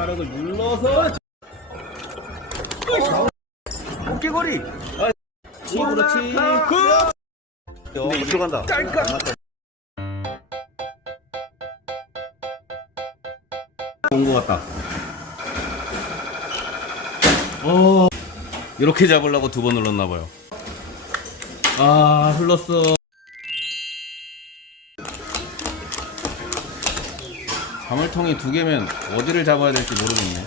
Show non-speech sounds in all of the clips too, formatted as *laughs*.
화력을 눌러서 어깨거리. 치 그렇지. 근데 이 들어간다. 온것 같다. 어. 이렇게 잡으려고 두 번 눌렀나 봐요. 아 흘렀어 자물통이 두 개면 어디를 잡아야 될지 모르겠네.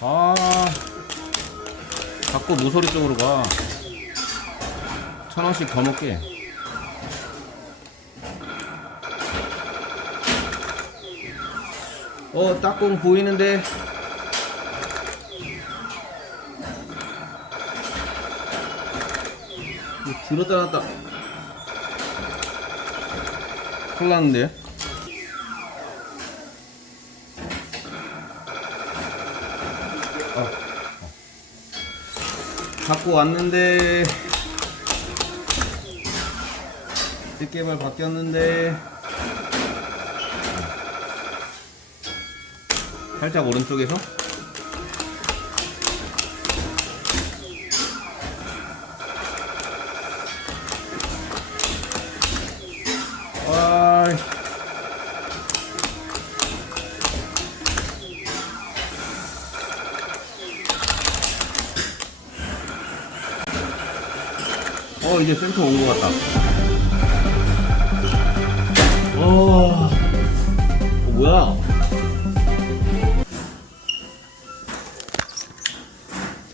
아 자꾸 무소리 쪽으로 가. 천 원씩 더 먹게. 어 딱공 보이는데? 들었다 놨다 큰일 났는데요? 어, 어. 갖고 왔는데. 집게발 바뀌었는데. 살짝 오른쪽에서 어 이제 센터 온 것 같다 어, 어 뭐야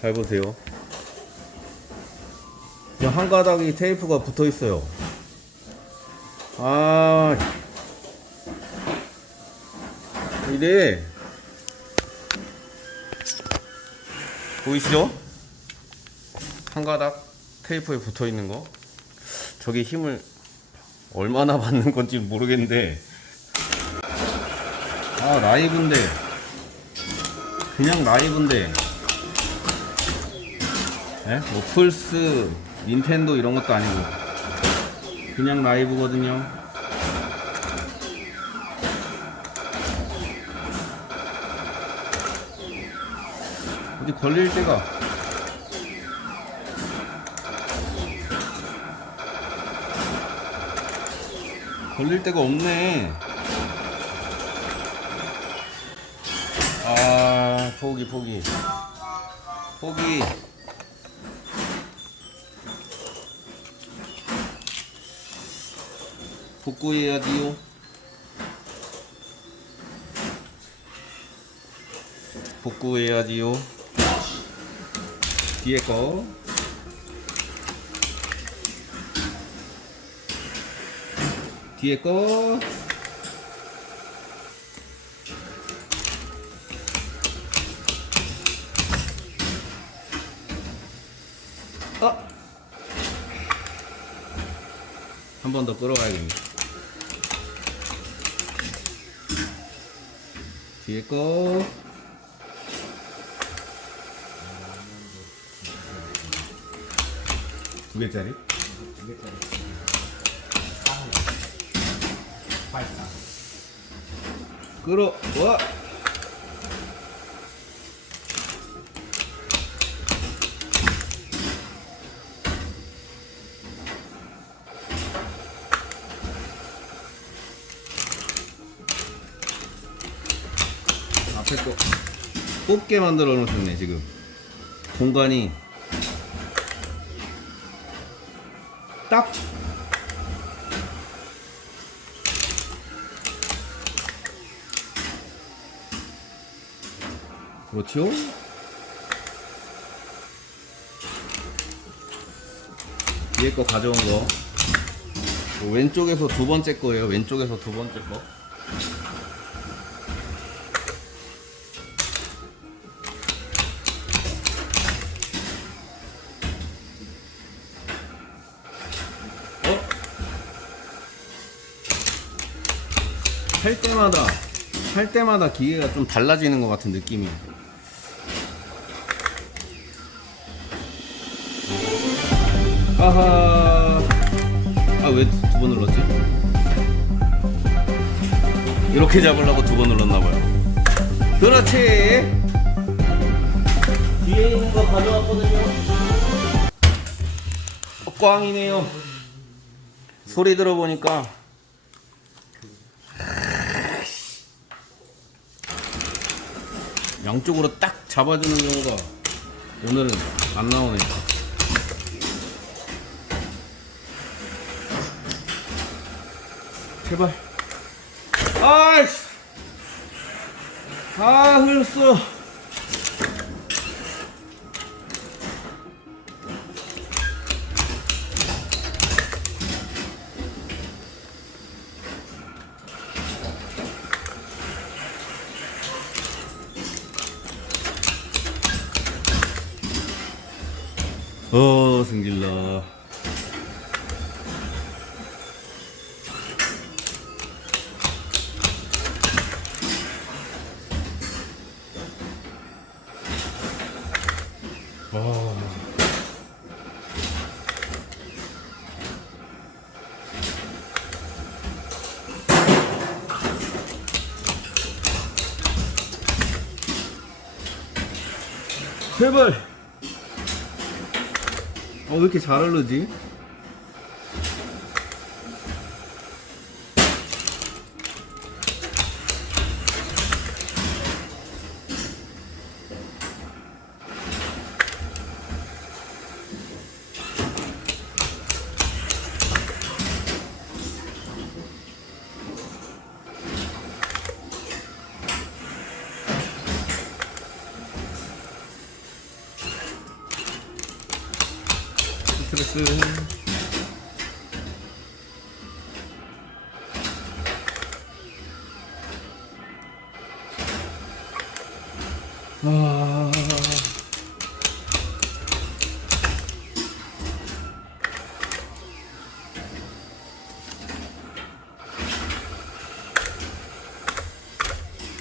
잘 보세요. 이한 가닥이 테이프가 붙어 있어요. 아, 이래. 보이시죠? 한 가닥 테이프에 붙어 있는 거. 저게 힘을 얼마나 받는 건지 모르겠는데. 아, 라이브인데. 그냥 라이브인데. 예? 뭐 플스, 닌텐도 이런 것도 아니고 그냥 라이브거든요. 어디 걸릴 데가 걸릴 데가 없네. 아, 포기, 포기. 포기. 복구해야지요. 복구해야지요. 뒤에 거. 뒤에 거. 어? 한 번 더 끌어가야겠네. 뒤에 거. 두 개짜리? 끌어, 와! 앞에 거 뽑게 만들어 놓으셨네 지금 공간이 딱 그렇죠 위에 거 가져온 거 왼쪽에서 두 번째 거예요 왼쪽에서 두 번째 거 어? 할 때마다 할 때마다 기계가 좀 달라지는 것 같은 느낌이. 아하. 아 왜 두 번 눌렀지? 이렇게 잡으려고 두 번 눌렀나봐요. 그렇지! 뒤에 있는 거 가져왔거든요. 어, 꽝이네요. 소리 들어보니까 양쪽으로 딱 잡아주는 경우가 오늘은 안 나오네요. 제발. 아이씨. 아, 흘렀어. 어, 승질나. 제발. 어, 왜 이렇게 잘 흐르지? 스트레스. 아.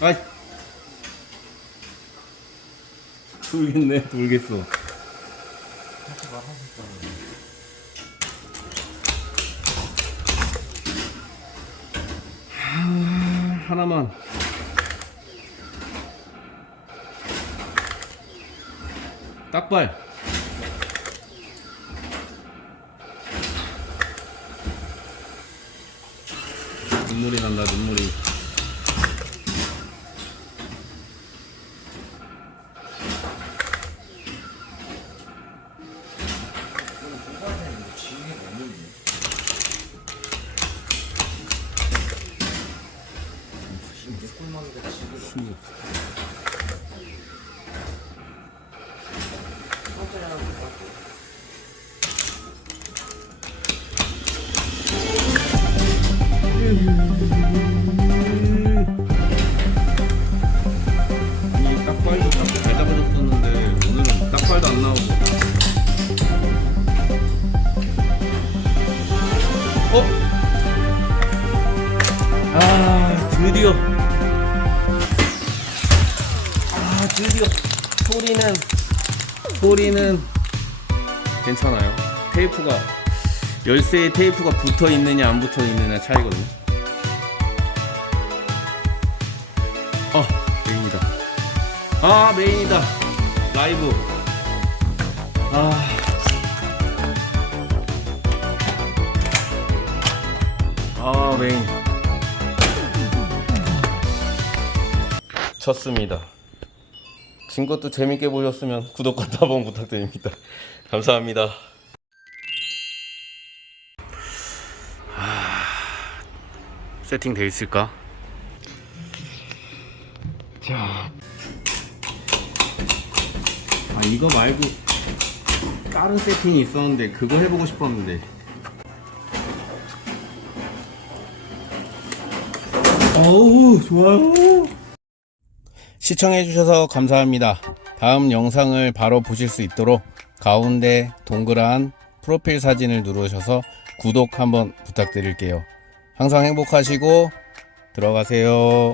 아이. 돌겠네, 돌겠어. 하 나만. 딱발. 눈물이 난다, 눈물이. 힘이 없 소리는 괜찮아요. 테이프가 열쇠에 테이프가 붙어 있느냐 안 붙어 있느냐 차이거든요. 아 메인이다. 아 메인이다. 라이브. 아. 아, 메인. 쳤습니다. 진 것도 재밌게 보셨으면 구독과 따봉 부탁드립니다. *laughs* 감사합니다. 아, 세팅 돼 있을까? 자. 아, 이거 말고 다른 세팅이 있었는데 그거 해보고 싶었는데. 어우, 좋아요. 시청해주셔서 감사합니다. 다음 영상을 바로 보실 수 있도록 가운데 동그란 프로필 사진을 누르셔서 구독 한번 부탁드릴게요. 항상 행복하시고 들어가세요.